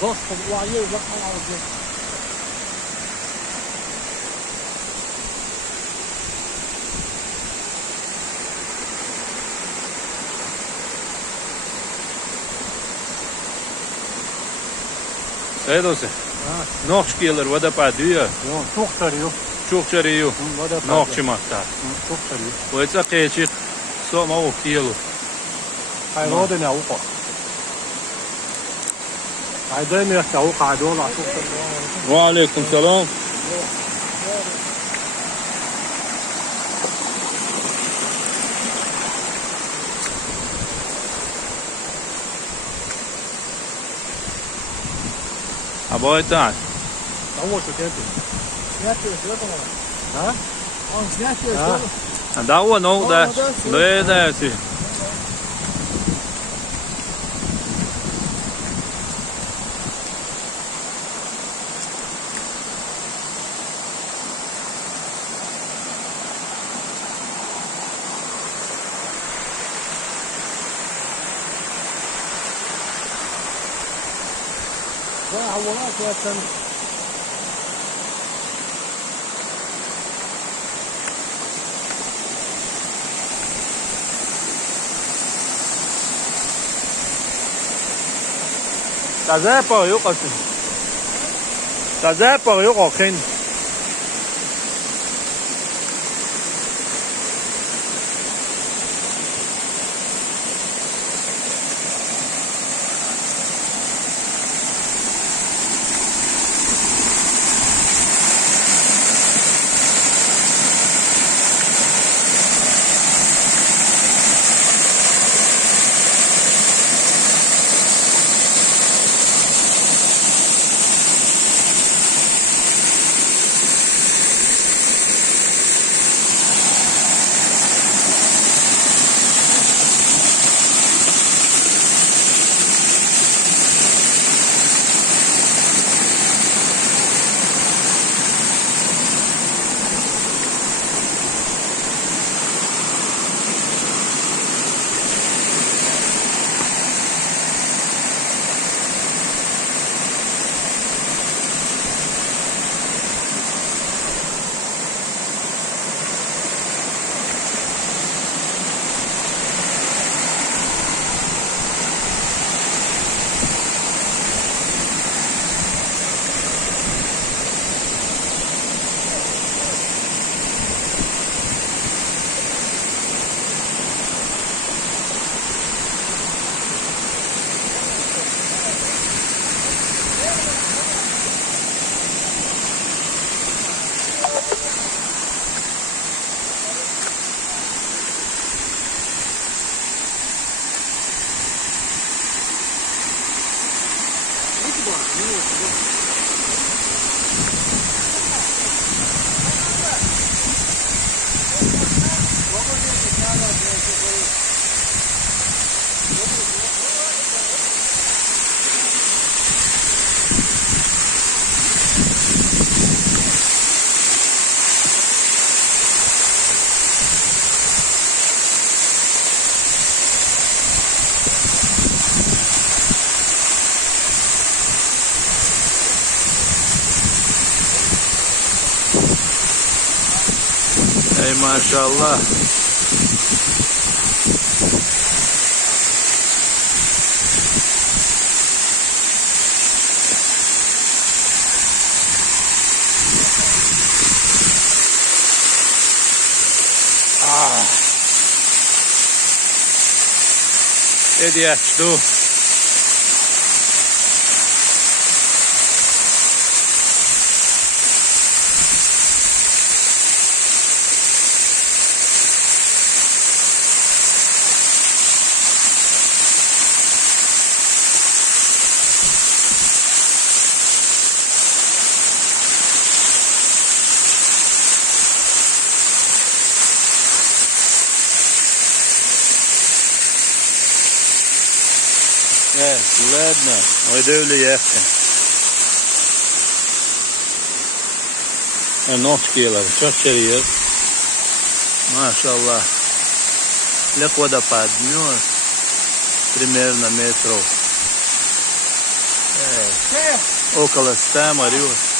Dostum uayı bakma lazım. Sayın olsun. Nog skeler водопад diyor. Yok çok sarıyor. Çok çarıyor. Nog çımakta. Çok sarıyor. Bu etse kıyıcık. Soma o kiyelu. Hayroda ne uqa. Hayda ne ya uqa dola çok sarıyor. Ve aleyküm selam. Aboytan. Tamam çok kötü. Ne yapıyorsun lan bana? Ha? Ne yapıyorsun? Da o no da. Ne dersin? هو اساسا Taze para yok aslında. Taze para yok akın. Ey maşallah. Hediye açtı. Ладно, ой öyle yakın. Ножки çok çeriyor. Maşallah. Легко водопад, примерно метров около 100 морёв.